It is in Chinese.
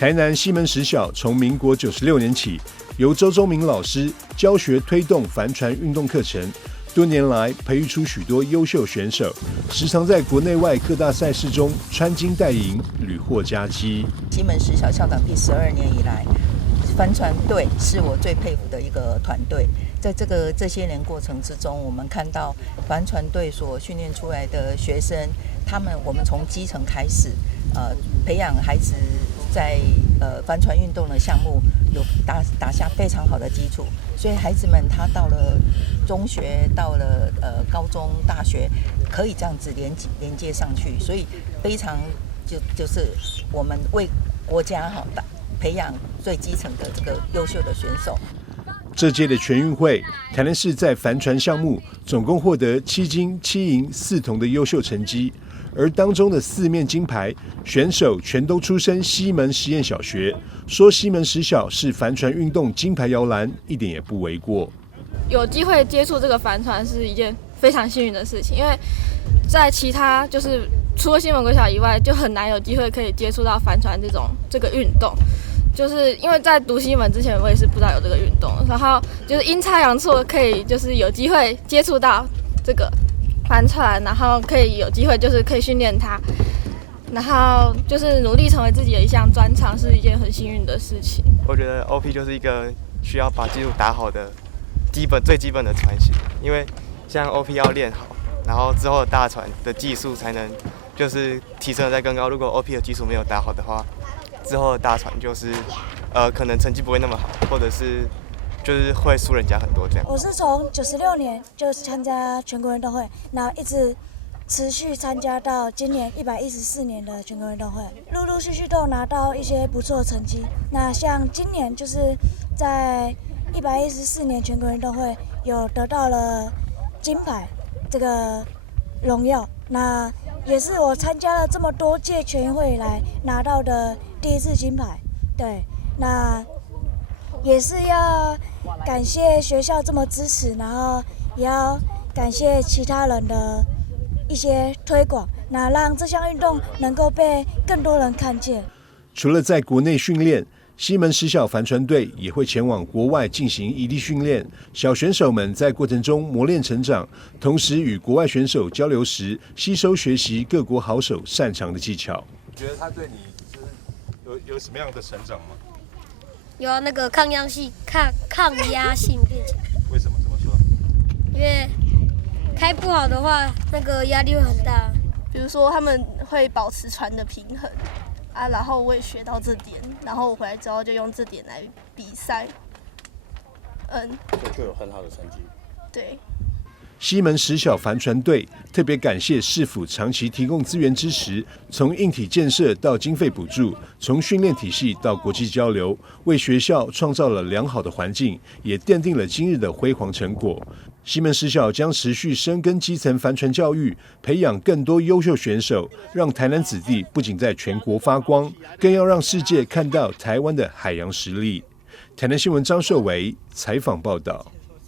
台南西门实小从民国96年起，由周宗明老师教学推动帆船运动课程，多年来培育出许多优秀选手，时常在国内外各大赛事中穿金戴银，屡获佳绩。西门实小校长第12年以来，帆船队是我最佩服的一个团队。在这些年过程之中，我们看到帆船队所训练出来的学生，我们从基层开始，培养孩子在帆船运动的项目有打下非常好的基础，所以孩子们他到了中学，到了高中、大学，可以这样子连接上去，所以非常就是我们为国家培养最基层的这个优秀的选手。这届的全运会，台南市在帆船项目总共获得7金、7银、4铜的优秀成绩，而当中的4面金牌选手全都出身西门实验小学，说西门实小是帆船运动金牌摇篮，一点也不为过。有机会接触这个帆船是一件非常幸运的事情，因为在其他就是除了西门国小以外，就很难有机会可以接触到帆船这个运动。就是因为在读西门之前，我也是不知道有这个运动，然后就是阴差阳错可以就是有机会接触到这个帆船，然后可以有机会就是可以训练它，然后就是努力成为自己的一项专长，是一件很幸运的事情。我觉得 OP 就是一个需要把基础打好的最基本的船型，因为像 OP 要练好，然后之后的大船的技术才能就是提升得再更高。如果 OP 的基础没有打好的话，之后的大船就是可能成绩不会那么好，或者是就是会输人家很多这样。我是从96年就参加全国运动会，然后一直持续参加到今年114年的全国运动会，陆陆续续都有拿到一些不错的成绩。那像今年就是在114年全国运动会有得到了金牌这个荣耀，那也是我参加了这么多届全运会以来拿到的第一次金牌。对，那也是要感谢学校这么支持，然后也要感谢其他人的一些推广，那让这项运动能够被更多人看见。除了在国内训练，西门实小帆船队也会前往国外进行异地训练，小选手们在过程中磨练成长，同时与国外选手交流时，吸收学习各国好手擅长的技巧。你觉得他对你就是有什么样的成长吗？有那个抗压性变强。为什么这么说？因为开不好的话，那个压力会很大。比如说他们会保持船的平衡啊，然后我也学到这点，然后我回来之后就用这点来比赛，所以就有很好的成绩。对。西门实小帆船队特别感谢市府长期提供资源支持，从硬体建设到经费补助，从训练体系到国际交流，为学校创造了良好的环境，也奠定了今日的辉煌成果。西门实小将持续深耕基层帆船教育，培养更多优秀选手，让台南子弟不仅在全国发光，更要让世界看到台湾的海洋实力。台南新闻张硕维采访报道。